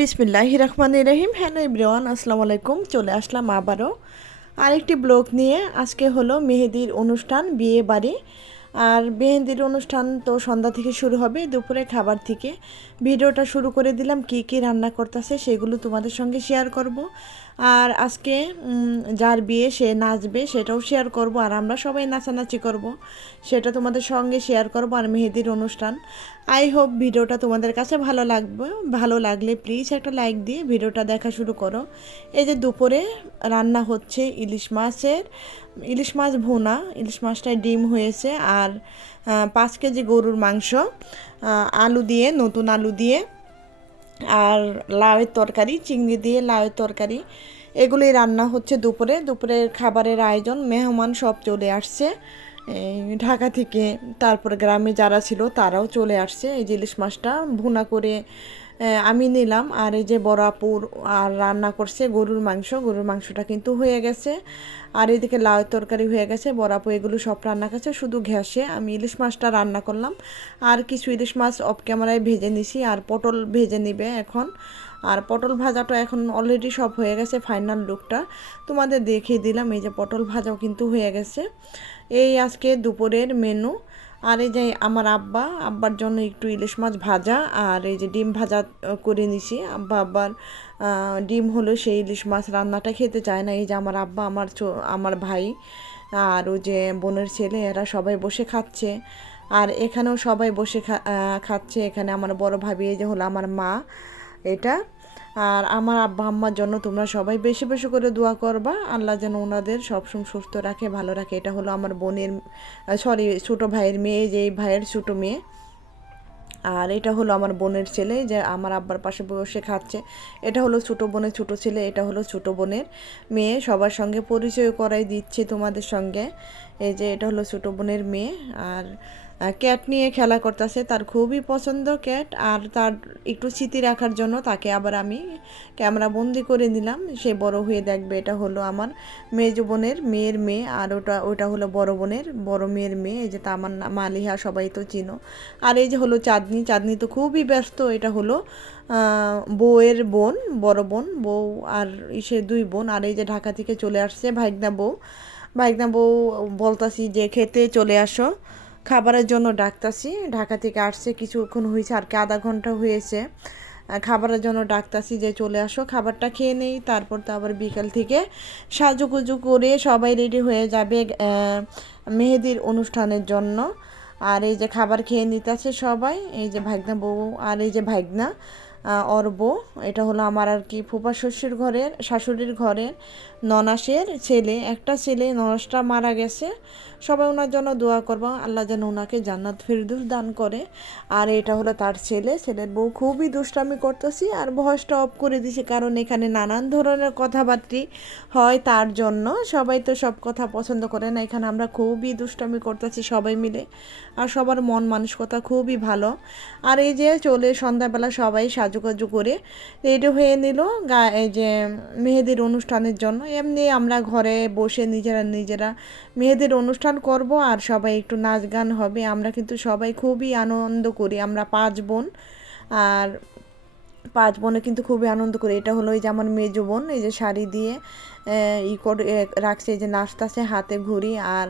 বিসমিল্লাহ রহমান রহিম। Hello everyone আসসালামু আলাইকুম। চলে আসলাম আবারও আরেকটি ব্লগ নিয়ে। আজকে হলো মেহেদির অনুষ্ঠান, বিয়ে বাড়ি। আর মেহেদির অনুষ্ঠান তো সন্ধ্যা থেকে শুরু হবে, দুপুরে খাবার থেকে। ভিডিওটা শুরু করে দিলাম, কি কি রান্না করতেছে সেগুলো তোমাদের সঙ্গে শেয়ার করব। আর আজকে যার বিয়ে সে নাচবে, সেটাও শেয়ার করব। আর আমরা সবাই নাচানাচি করব। সেটা তোমাদের সঙ্গে শেয়ার করব আর মেহেদির অনুষ্ঠান। আই হোপ ভিডিওটা তোমাদের কাছে ভালো লাগবে। ভালো লাগলে প্লিজ একটা লাইক দিয়ে ভিডিওটা দেখা শুরু করো। এই যে দুপুরে রান্না হচ্ছে ইলিশ মাছের, ইলিশ মাছ ভুনা, ইলিশ মাছটায় ডিম হয়েছে। আর পাঁচ কেজি গরুর মাংস আলু দিয়ে, নতুন আলু দিয়ে আর লাউয়ের তরকারি, চিংড়ি দিয়ে লাউয়ের তরকারি। এগুলোই রান্না হচ্ছে দুপুরে। দুপুরের খাবারের আয়োজন মেহমান সব চলে আসছে। ঢাকা থেকে তারপর গ্রামে যারা ছিল তারাও চলে আসছে। এই যে ইলিশ মাছটা ভুনা করে আমি নিলাম আর এই যে বড়াপুর আর রান্না করছে গরুর মাংস, গরুর মাংসটা কিন্তু হয়ে গেছে। আর এদিকে লাউ তরকারি হয়ে গেছে বড়াপু এগুলো সব রান্না করছে, শুধু ঘ্যাসে। আমি ইলিশ মাছটা রান্না করলাম। আর কিছু ইলিশ মাছ অফ ক্যামেরায় ভেজে নিছি আর পটল ভেজে নিবে এখন। আর পটল ভাজাটা এখন অলরেডি সব হয়ে গেছে ফাইনাল লুকটা তোমাদের দেখিয়ে দিলাম, এই যে পটল ভাজাও কিন্তু হয়ে গেছে। এই আজকে দুপুরের মেনু আর এই যে আমার আব্বা, আব্বার জন্য একটু ইলিশ মাছ ভাজা আর এই যে ডিম ভাজা করে নিছি। আব্বা, আব্বার ডিম হলো সেই ইলিশ মাছ রান্নাটা খেতে চায় না। এই যে আমার আব্বা, আমার আমার ভাই আর ও যে বোনের ছেলে, এরা সবাই বসে খাচ্ছে। আর এখানেও সবাই বসে খাচ্ছে। এখানে আমার বড় ভাবি, এই যে হলো আমার মা, এটা। আর আমার আব্বা আম্মার জন্য তোমরা সবাই বেশি বেশি করে দোয়া করবা। আল্লাহ যেন ওনাদের সবসময় সুস্থ রাখে, ভালো রাখে। এটা হলো আমার বোনের সরি ছোটো ভাইয়ের মেয়ে যে এই ভাইয়ের ছোটো মেয়ে। আর এটা হলো আমার বোনের ছেলে, যে আমার আব্বার পাশে বসে খাচ্ছে। এটা হলো ছোটো বোনের ছোটো ছেলে, এটা হলো ছোটো বোনের মেয়ে। সবার সঙ্গে পরিচয় করাই দিচ্ছে তোমাদের সঙ্গে। এই যে এটা হলো ছোটো বোনের মেয়ে। আর ক্যাট নিয়ে খেলা করতেছে। তার খুবই পছন্দ ক্যাট আর তার একটু স্মৃতি রাখার জন্য তাকে আবার আমি ক্যামেরা বন্দি করে নিলাম। সে বড় হয়ে দেখবে এটা হলো আমার মেজ বোনের মেয়ের মেয়ে আর ওটা ওটা হলো বড় বোনের বড় মেয়ের মেয়ে। এই যে তামার নাম মালিহা সবাই তো চিনো। আর এই যে হলো চাঁদনি চাঁদনি তো খুবই ব্যস্ত। এটা হলো বউয়ের বোন, বড় বোন, বউ আর সে দুই বোন। আর এই যে ঢাকা থেকে চলে আসছে ভাইগনা বউ। ভাইগনা বউ বলতাছি যে খেতে চলে আসো। খাবারের জন্য ডাকতাছি। ঢাকা থেকে আসছে, কিছুক্ষণ হয়েছে আর কি আধা ঘণ্টা হয়েছে। খাবারের জন্য ডাকতাছি যে চলে আসো, খাবারটা খেয়ে নেই। তারপর তো আবার বিকাল থেকে সাজুগুজু করে সবাই রেডি হয়ে যাবে মেহেদির অনুষ্ঠানের জন্য। আর এই যে খাবার খেয়ে নিতেছে সবাই, এই যে ভাগনা বউ আর এই যে ভাগনা বউ, এটা হলো আমার আর কি ফুপা শ্বশুর ঘরের, শাশুড়ির ঘরের ননাসের ছেলে। একটা ছেলে ননাসটা মারা গেছে। সবাই ওনার জন্য দোয়া করব। আল্লাহ যেন ওনাকে জান্নাত ফিরদুস দান করে। আর এটা হলো তার ছেলে। ছেলের বউ খুবই দুষ্টামি করতেছি আর ভয়েসটা অফ করে দিছি কারণ এখানে নানান ধরনের কথাবার্তি হয় তার জন্য। সবাই তো সব কথা পছন্দ করে না। এখানে আমরা খুবই দুষ্টামি করতেছি সবাই মিলে। আর সবার মন মানসিকতা খুবই ভালো। আর এই যে চলে সন্ধ্যাবেলা সবাই সাজুকাজু করে রেডি হয়ে নিল গা, এই যে মেহেদির অনুষ্ঠানের জন্য। এমনি আমরা ঘরে বসে নিজেরা নিজেরা মেহেদির অনুষ্ঠান করব আর সবাই একটু নাচ গান হবে। আমরা কিন্তু সবাই খুবই আনন্দ করি। আমরা পাঁচ বোন আর পাঁচ বোনে কিন্তু খুবই আনন্দ করি। এটা হলো এই যে আমার মেজো বোন, এই যে শাড়ি দিয়ে ই করে রাখছে, এই যে নাচতাছে হাতে ঘুরি আর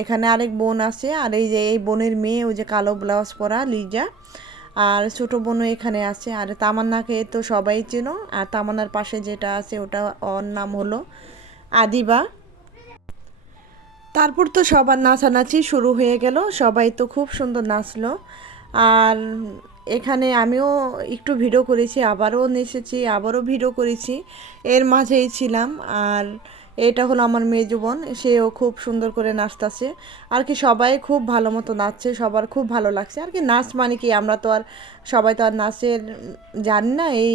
এখানে আরেক বোন আছে আর এই যে, এই বোনের মেয়ে, ওই যে কালো ব্লাউজ পরা লিজা। আর ছোটো বোনও এখানে আছে। আর তামান্নাকে তো সবাই চেনো। আর তামান্নার পাশে যেটা আছে, ওটা ওর নাম হলো আদিবা। তারপর তো সবার নাচানাচি শুরু হয়ে গেল। সবাই তো খুব সুন্দর নাচলো। আর এখানে আমিও একটু ভিডিও করেছি, আবারও নেচেছি, আবারও ভিডিও করেছি। এর মাঝেই ছিলাম। আর এটা হলো আমার মেয়ে বোন, সেও খুব সুন্দর করে নাচতেছে। আর কি সবাই খুব ভালো মতো নাচছে, সবার খুব ভালো লাগছে। আর কি নাচ মানে কি, আমরা তো আর সবাই তো আর নাচের জানি না, এই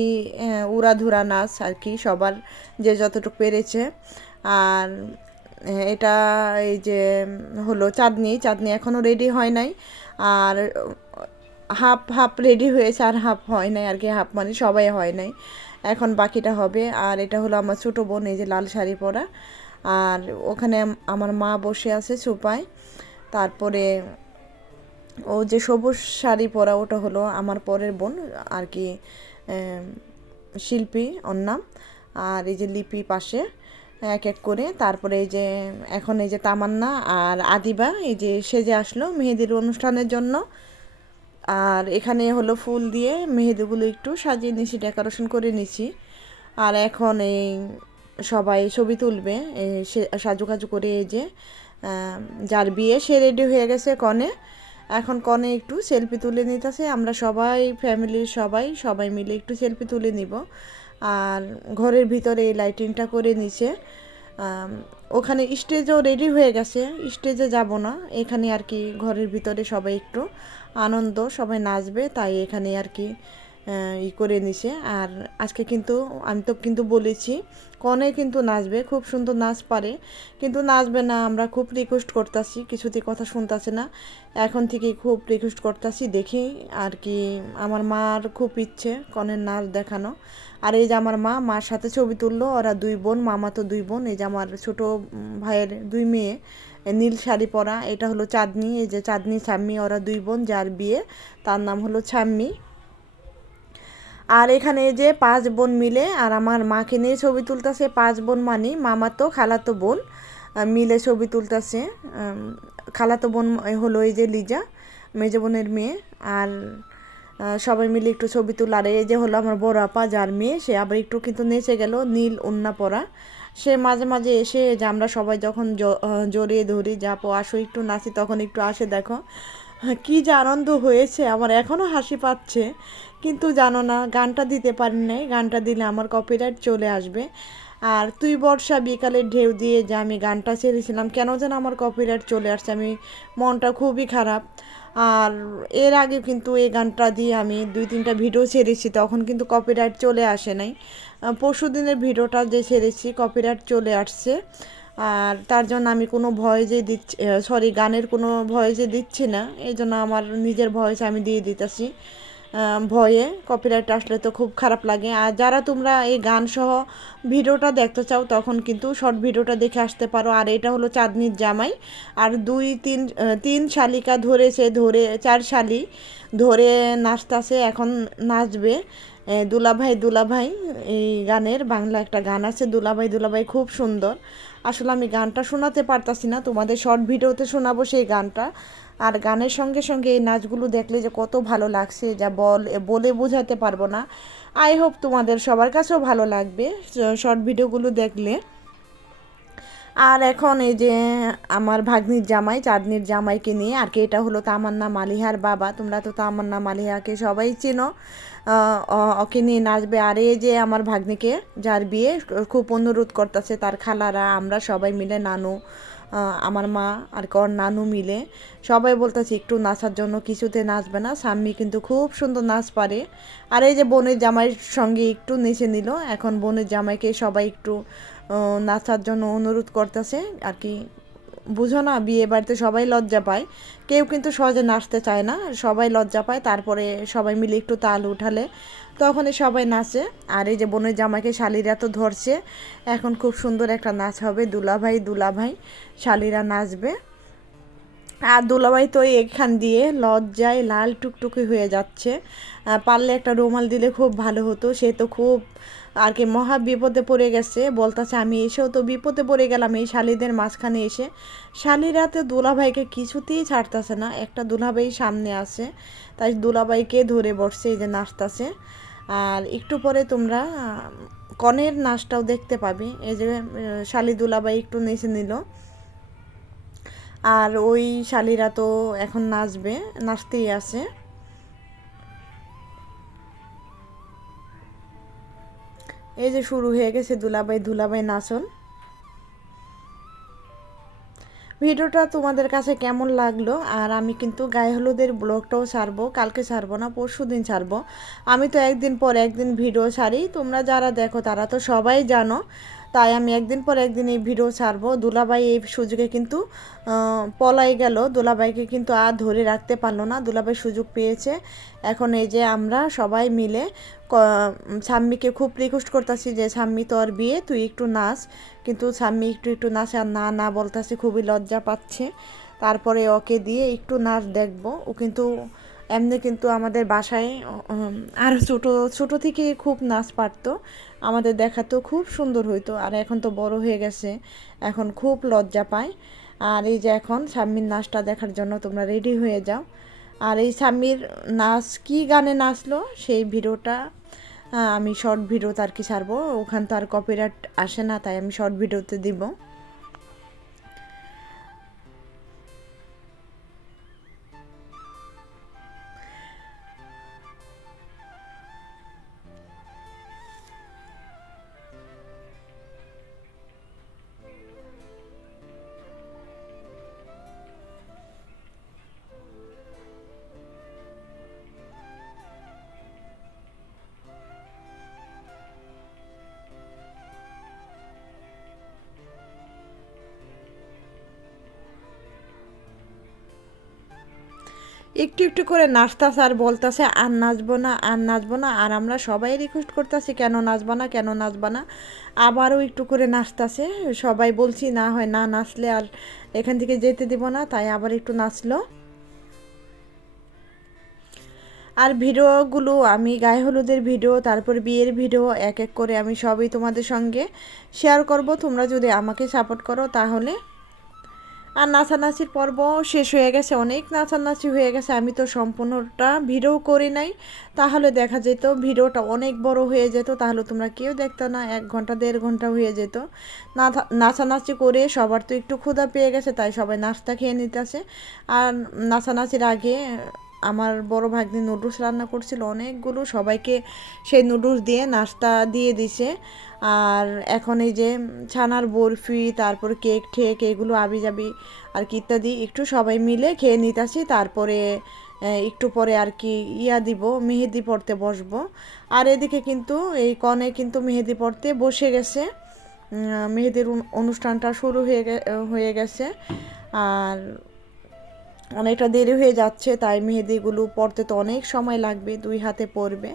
উড়াধুরা নাচ আর কি সবার যে যতটুকু পেরেছে। আর এটা এই যে হলো চাঁদনি। চাঁদনি এখনও রেডি হয় নাই। আর, হাফ হাফ রেডি হয়েছে আর হাফ হয় নাই আর কি। হাফ মানে সবাই হয় নাই। এখন বাকিটা হবে। আর এটা হলো আমার ছোটো বোন, এই যে লাল শাড়ি পরা। আর ওখানে আমার মা বসে আছে সুপায় তারপরে ও যে সবুজ শাড়ি পরা, ওটা হলো আমার পরের বোন আর কি শিল্পী নাম। আর এই যে লিপি পাশে। এক এক করে। তারপরে এই যে, এখন এই যে তামান্না আর আদিবা, এই যে সেজে আসলো মেহেদির অনুষ্ঠানের জন্য। আর এখানে হলো ফুল দিয়ে মেহেদিগুলো একটু সাজিয়ে নিছি ডেকোরেশন করে নিছি আর এখন এই সবাই ছবি তুলবে সাজুকাজু করে এই যে যার বিয়ে সে রেডি হয়ে গেছে কনে। এখন কনে একটু সেলফি তুলে নিতেছে। আমরা সবাই, ফ্যামিলির সবাই সবাই মিলে একটু সেলফি তুলে নিব। আর ঘরের ভিতরে এই লাইটিংটা করে নিচে। ওখানে স্টেজও রেডি হয়ে গেছে, স্টেজে যাব না। এখানে আর কি ঘরের ভিতরে সবাই একটু আনন্দ, সবাই নাচবে, তাই এখানে আর কি ই করে নিছে। আর আজকে কিন্তু আমি তো কিন্তু বলেছি, কনে কিন্তু নাচবে, খুব সুন্দর নাচ পারে। কিন্তু নাচবে না, আমরা খুব রিকোয়েস্ট করতেছি, কিছুতে কথা শুনতেছে না। এখন থেকে খুব রিকোয়েস্ট করতেছি, দেখি আর কি, আমার মার খুব ইচ্ছে কনের নাচ দেখানো। আর এই যে আমার মা, মার সাথে ছবি তুললো, ওরা দুই বোন, মামা তো দুই বোন, এই যে আমার ছোট ভাইয়ের দুই মেয়ে, নীল শাড়ি পরা, এটা হলো চাঁদনি, এই যে চাঁদনি ছাম্মি ওরা দুই বোন, যার বিয়ে, তার নাম হলো ছাম্মি। আর এখানে যে পাঁচ বোন মিলে, আর আমার মাকে নিয়ে ছবি তুলতেছে পাঁচ বোন মানে মামাতো খালাতো বোন মিলে ছবি তুলতেছে। খালাতো বোন হলো এই যে লিজা, মেজো বোনের মেয়ে। আর সবাই মিলে একটু ছবি তুল, আর এই যে হলো আমার বড় আপা, যার মেয়ে, সে আবার একটু কিন্তু নেচে গেল, নীল উন্না পরা। সে মাঝে মাঝে এসে যে আমরা সবাই যখন জড়িয়ে ধরি, যা পো আসো একটু নাচি, তখন একটু আসে দেখো, কি যে আনন্দ হয়েছে, আমার এখনও হাসি পাচ্ছে। কিন্তু জানো না, গানটা দিতে পারি নাই। গানটা দিলে আমার কপিরাইট চলে আসবে। আর তুই বর্ষা বিকালের ঢেউ দিয়ে যে আমি গানটা ছেড়েছিলাম কেন যেন আমার কপিরাইট চলে আসছে। আমি মনটা খুবই খারাপ। আর এর আগে কিন্তু এই গানটা দিয়ে আমি দুই তিনটা ভিডিও ছেড়েছি তখন কিন্তু কপিরাইট চলে আসে নাই। পরশু দিনের ভিডিওটা যে ছেড়েছি কপিরাইট চলে আসছে। আর তার জন্য আমি কোনো ভয়েসে দিচ্ছি সরি গানের কোনো ভয়েসে দিচ্ছি না। এই জন্য আমার নিজের ভয়েস আমি দিয়ে দিতেছি। ভয়ে কপিরাইট আসলে তো খুব খারাপ লাগে। আর যারা তোমরা এই গান সহ ভিডিওটা দেখতে চাও, তখন কিন্তু শর্ট ভিডিওটা দেখে আসতে পারো। আর এটা হলো চাঁদনির জামাই। আর দুই, তিন তিন শালিকা ধরেছে, ধরে, চার শালি ধরে নাচতাছে, এখন নাচবে। দুলাভাই দুলাভাই, এই গানের বাংলা একটা গান আছে, দুলাভাই দুলাভাই খুব সুন্দর। আসলে আমি গানটা শোনাতে পারতাছি না, তোমাদের শর্ট ভিডিওতে শোনাবো সেই গানটা। আর গানের সঙ্গে সঙ্গে এই নাচগুলো দেখলে যে কত ভালো লাগছে, যা বল, বলে বোঝাতে পারব না। আই হোপ তোমাদের সবার কাছেও ভালো লাগবে শর্ট ভিডিওগুলো দেখলে। আর এখন এই যে আমার ভাগ্নির জামাই, চাঁদনির জামাইকে নিয়ে, আর কি এটা হলো তামান্না মালিহার বাবা, তোমরা তো তামান্না মালিহাকে সবাই চেনো। ওকে নিয়ে নাচবে। আর এই যে আমার ভাগ্নিকে, যার বিয়ে, খুব অনুরোধ করতেছে তার খালারা, আমরা সবাই মিলে নানু। আমার মা আর কর নানু মিলে সবাই বলতেছে, একটু নাচার জন্য কিছুতে নাচবে না। সাম্মি কিন্তু খুব সুন্দর নাচ পারে। আর এই যে বোনের জামাইয়ের সঙ্গে একটু নেচে নিল। এখন বোনের জামাইকে সবাই একটু নাচার জন্য অনুরোধ করতেছে। আর কি, বুঝো না, বিয়ে বাড়িতে সবাই লজ্জা পায়। কেউ কিন্তু সহজে নাচতে চায় না। সবাই লজ্জা পায়। তারপরে সবাই মিলে একটু তাল উঠালে। তখনই সবাই নাচে। আর এই যে বোনের জামাইকে শালিরা তো ধরছে, এখন খুব সুন্দর একটা নাচ হবে। দুলাভাই দুলাভাই, শালিরা নাচবে। আর দুলাভাই তো এখান দিয়ে লজ্জায় লাল টুকটুকি হয়ে যাচ্ছে। পারলে একটা রুমাল দিলে খুব ভালো হতো। সে তো খুব আর কি মহা বিপদে পড়ে গেছে। বলতেছে, আমি এসেও তো বিপদে পড়ে গেলাম এই শালিদের মাঝখানে এসে। শালিরা তো দুলাভাইকে কিছুতেই ছাড়তেছে না। একটা দুলাভাই সামনে আছে, তাই দুলাভাইকে ধরে বসছে, এই যে নাচতেছে। আর একটু পরে তোমরা, কনের নাচটাও দেখতে পাবে। এই যে শালি দুলাভাই একটু নেচে নিল। আর ওই শালিরা তো এখন নাচবে, নাচতেই আছে। এই যে শুরু হয়ে গেছে দুলাবাই দুলাবাই নাচন। ভিডিওটা তোমাদের কাছে কেমন লাগল? আর আমি কিন্তু গায়ে হলুদের ব্লগটাও ছাড়বো, কালকে ছাড়বো না, পরশু দিন ছাড়বো। আমি তো একদিন পর একদিন ভিডিও ছাড়ি। তোমরা যারা দেখো তারা তো সবাই জানো। তাই আমি একদিন পর একদিন এই ভিডিও ছাড়বো। দুলাবাই এই সুযোগে কিন্তু পলাই গেল। দুলাবাইকে কিন্তু আর ধরে রাখতে পারল না। দুলাবাই সুযোগ পেয়েছে। এখন এই যে আমরা সবাই মিলে সাম্মিকে খুব রিকোয়েস্ট করতেছি যে, সাম্মি, তোর বিয়ে, তুই একটু নাচ। কিন্তু সাম্মি একটু একটু নাচ আর না না বলতেছে, খুবই লজ্জা পাচ্ছে। তারপরে ওকে দিয়ে একটু নাচ দেখব। ও কিন্তু এমনি কিন্তু আমাদের বাসায় আর ছোটো ছোটো থেকে খুব নাচ পারতো। আমাদের দেখাতেও খুব সুন্দর হইতো। আর এখন তো বড় হয়ে গেছে। এখন খুব লজ্জা পায়। আর এই যে এখন সাম্মির নাচটা দেখার জন্য তোমরা রেডি হয়ে যাও। আর এই সাম্মির নাচ কী গানে নাচলো সেই ভিডিওটা আমি শর্ট ভিডিওতে আর কি ছাড়বো। ওখান তো আর কপিরাইট আসে না, তাই আমি শর্ট ভিডিওতে দিব। একটু একটু করে নাচতাছে আর বলতাছে, আর নাচবো না, আর নাচবো না। আর আমরা সবাই রিকোয়েস্ট করতেছি, কেন নাচবা না, কেন নাচবা না? আবারও একটু করে নাচতাছে, সবাই বলছি, না হয় না নাচলে আর এখান থেকে যেতে দিব না। তাই আবার একটু নাচলো। আর ভিডিওগুলো, আমি গায়ে হলুদের ভিডিও, তারপর বিয়ের ভিডিও, এক এক করে আমি সবই তোমাদের সঙ্গে শেয়ার করব। তোমরা যদি আমাকে সাপোর্ট করো, তাহলে আর নাচানাচির পর্ব শেষ হয়ে গেছে, অনেক নাচানাচি হয়ে গেছে। আমি তো সম্পূর্ণটা ভিডিও করি নাই। তাহলে দেখা যেত ভিডিওটা অনেক বড় হয়ে যেত, তাহলে তোমরা কেউ দেখতো না, এক ঘণ্টা, দেড় ঘণ্টা হয়ে যেত। নাচা- নাচানাচি করে সবার তো একটু ক্ষুধা পেয়ে গেছে, তাই সবাই নাস্তা খেয়ে নিতেছে। আর নাচানাচির আগে আমার বড় ভাগ্নি নুডলস রান্না করছিল অনেকগুলো, সবাইকে সেই নুডলস দিয়ে নাস্তা দিয়ে দিছে। আর এখন এই যে ছানার বরফি, তারপর কেক ঠেক, এগুলো আবি যাবি আর কি ইত্যাদি একটু সবাই মিলে খেয়ে নিতেছি। তারপরে একটু পরে আর কি ইয়া দিব, মেহেদি পড়তে বসবো। আর এদিকে কিন্তু এই কনে কিন্তু মেহেদি পড়তে বসে গেছে। মেহেদির অনুষ্ঠানটা শুরু হয়ে হয়ে গেছে। আর অনেকটা দেরি হয়ে যাচ্ছে, তাই মেহেদিগুলো পরতে তো অনেক সময় লাগবে, দুই হাতে পরবে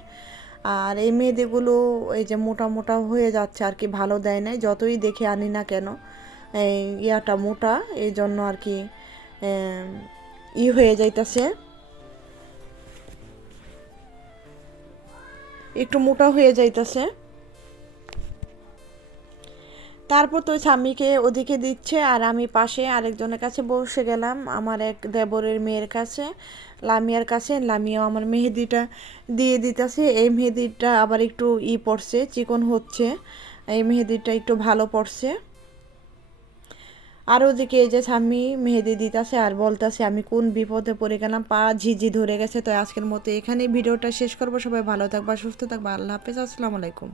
আর এই মেহেদিগুলো এই যে মোটা মোটা হয়ে যাচ্ছে আর কি, ভালো দেয় নাই, যতই দেখে আনি না কেন, এই ইয়াটা মোটা, এই জন্য আর কি ই হয়ে যাইতাছে। একটু মোটা হয়ে যাইতাছে। তারপর তো স্বামীকে ওদিকে দিচ্ছে আর আমি পাশে আরেকজনের কাছে বসে গেলাম, আমার এক দেবরের মেয়ের কাছে, লামিয়ার কাছে। লামিয়াও আমার মেহেদিটা দিয়ে দিতেছে। এই মেহেদিটা আবার একটু ই পড়ছে, চিকন হচ্ছে। এই মেহেদিটা একটু ভালো পড়ছে। আর ওদিকে এই যে স্বামী মেহেদি দিতেছে আর বলতেছে, আমি কোন বিপদে পড়ে গেলাম, পা ঝিঝি ধরে গেছে। তো আজকের মতো এখানেই ভিডিওটা শেষ করব। সবাই ভালো থাকবা, সুস্থ থাকবা। আল্লাহ হাফেজ। আসসালামু আলাইকুম।